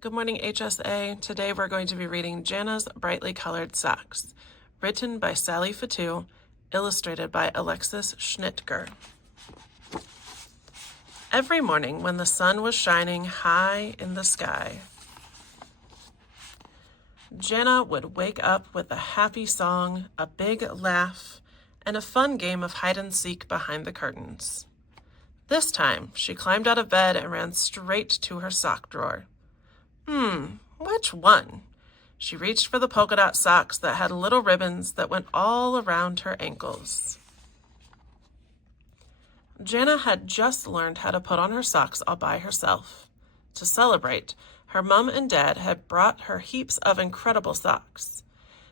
Good morning, HSA. Today we're going to be reading Jana's Brightly Colored Socks, written by Sally Fetouh, illustrated by Alexis Schnitger. Every morning when the sun was shining high in the sky, Jana would wake up with a happy song, a big laugh, and a fun game of hide and seek behind the curtains. This time, she climbed out of bed and ran straight to her sock drawer. Which one? She reached for the polka dot socks that had little ribbons that went all around her ankles. Jana had just learned how to put on her socks all by herself. To celebrate, her mom and dad had brought her heaps of incredible socks.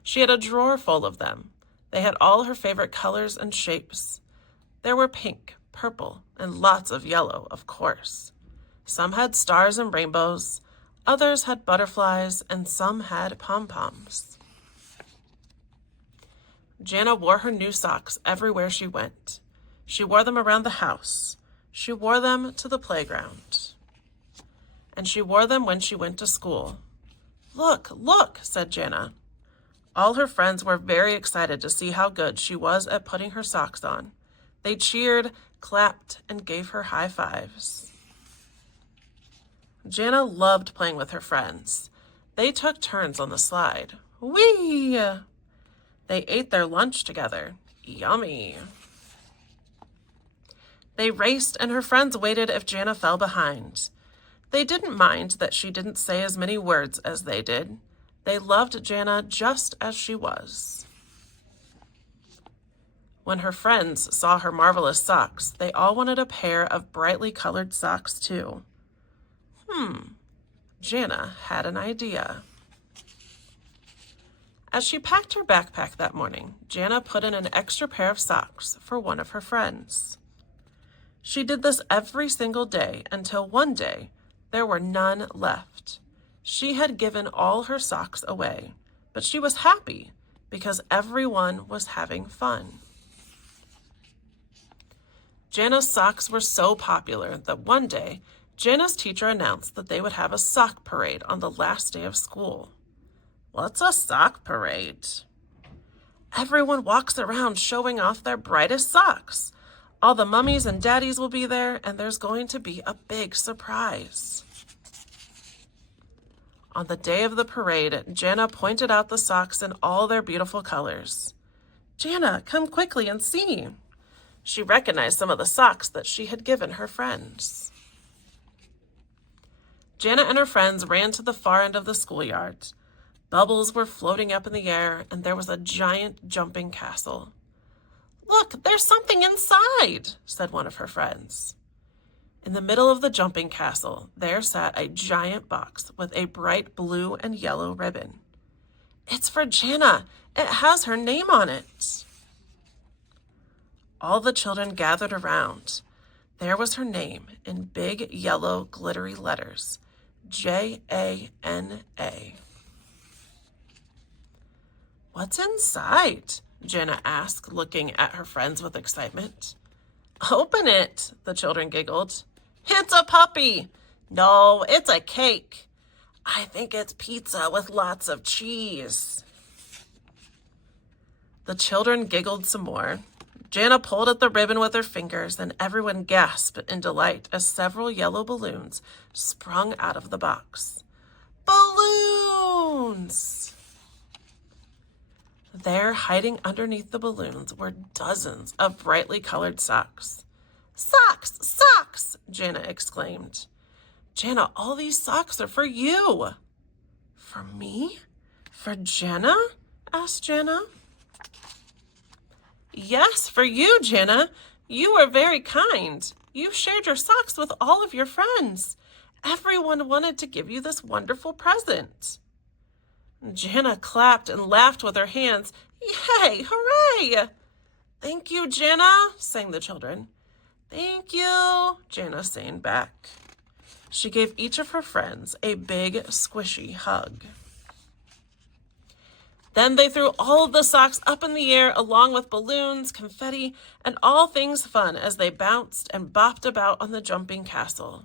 She had a drawer full of them. They had all her favorite colors and shapes. There were pink, purple, and lots of yellow, of course. Some had stars and rainbows. Others had butterflies, and some had pom-poms. Jana wore her new socks everywhere she went. She wore them around the house. She wore them to the playground. And she wore them when she went to school. Look, look, said Jana. All her friends were very excited to see how good she was at putting her socks on. They cheered, clapped, and gave her high fives. Jana loved playing with her friends. They took turns on the slide. Whee! They ate their lunch together. Yummy! They raced, and her friends waited if Jana fell behind. They didn't mind that she didn't say as many words as they did. They loved Jana just as she was. When her friends saw her marvelous socks, they all wanted a pair of brightly colored socks too. Jana had an idea. As she packed her backpack that morning, Jana put in an extra pair of socks for one of her friends. She did this every single day until one day there were none left. She had given all her socks away, but she was happy because everyone was having fun. Jana's socks were so popular that one day Jana's teacher announced that they would have a sock parade on the last day of school. What's a sock parade? Everyone walks around showing off their brightest socks. All the mummies and daddies will be there, and there's going to be a big surprise. On the day of the parade, Jana pointed out the socks in all their beautiful colors. Jana, come quickly and see. She recognized some of the socks that she had given her friends. Jana and her friends ran to the far end of the schoolyard. Bubbles were floating up in the air, and there was a giant jumping castle. Look, there's something inside, said one of her friends. In the middle of the jumping castle, there sat a giant box with a bright blue and yellow ribbon. It's for Jana. It has her name on it. All the children gathered around. There was her name in big yellow glittery letters. Jana. What's inside? Jana asked, looking at her friends with excitement. Open it, the children giggled. It's a puppy. No, it's a cake. I think it's pizza with lots of cheese. The children giggled some more. Jana pulled at the ribbon with her fingers, and everyone gasped in delight as several yellow balloons sprung out of the box. Balloons! There, hiding underneath the balloons, were dozens of brightly colored socks. Socks! Socks! Jana exclaimed. Jana, all these socks are for you. For me? For Jana? Asked Jana. Yes, for you, Jana. You were very kind. You shared your socks with all of your friends. Everyone wanted to give you this wonderful present. Jana clapped and laughed with her hands. Yay! Hooray! Thank you, Jana, sang the children. Thank you, Jana sang back. She gave each of her friends a big, squishy hug. Then they threw all of the socks up in the air along with balloons, confetti, and all things fun as they bounced and bopped about on the jumping castle.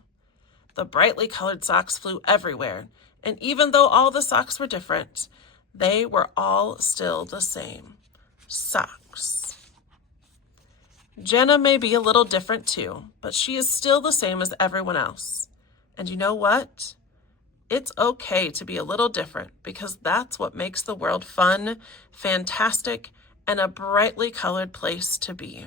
The brightly colored socks flew everywhere, And even though all the socks were different, they were all still the same. Socks. Jana may be a little different too, but she is still the same as everyone else. And you know what? It's okay to be a little different because that's what makes the world fun, fantastic, and a brightly colored place to be.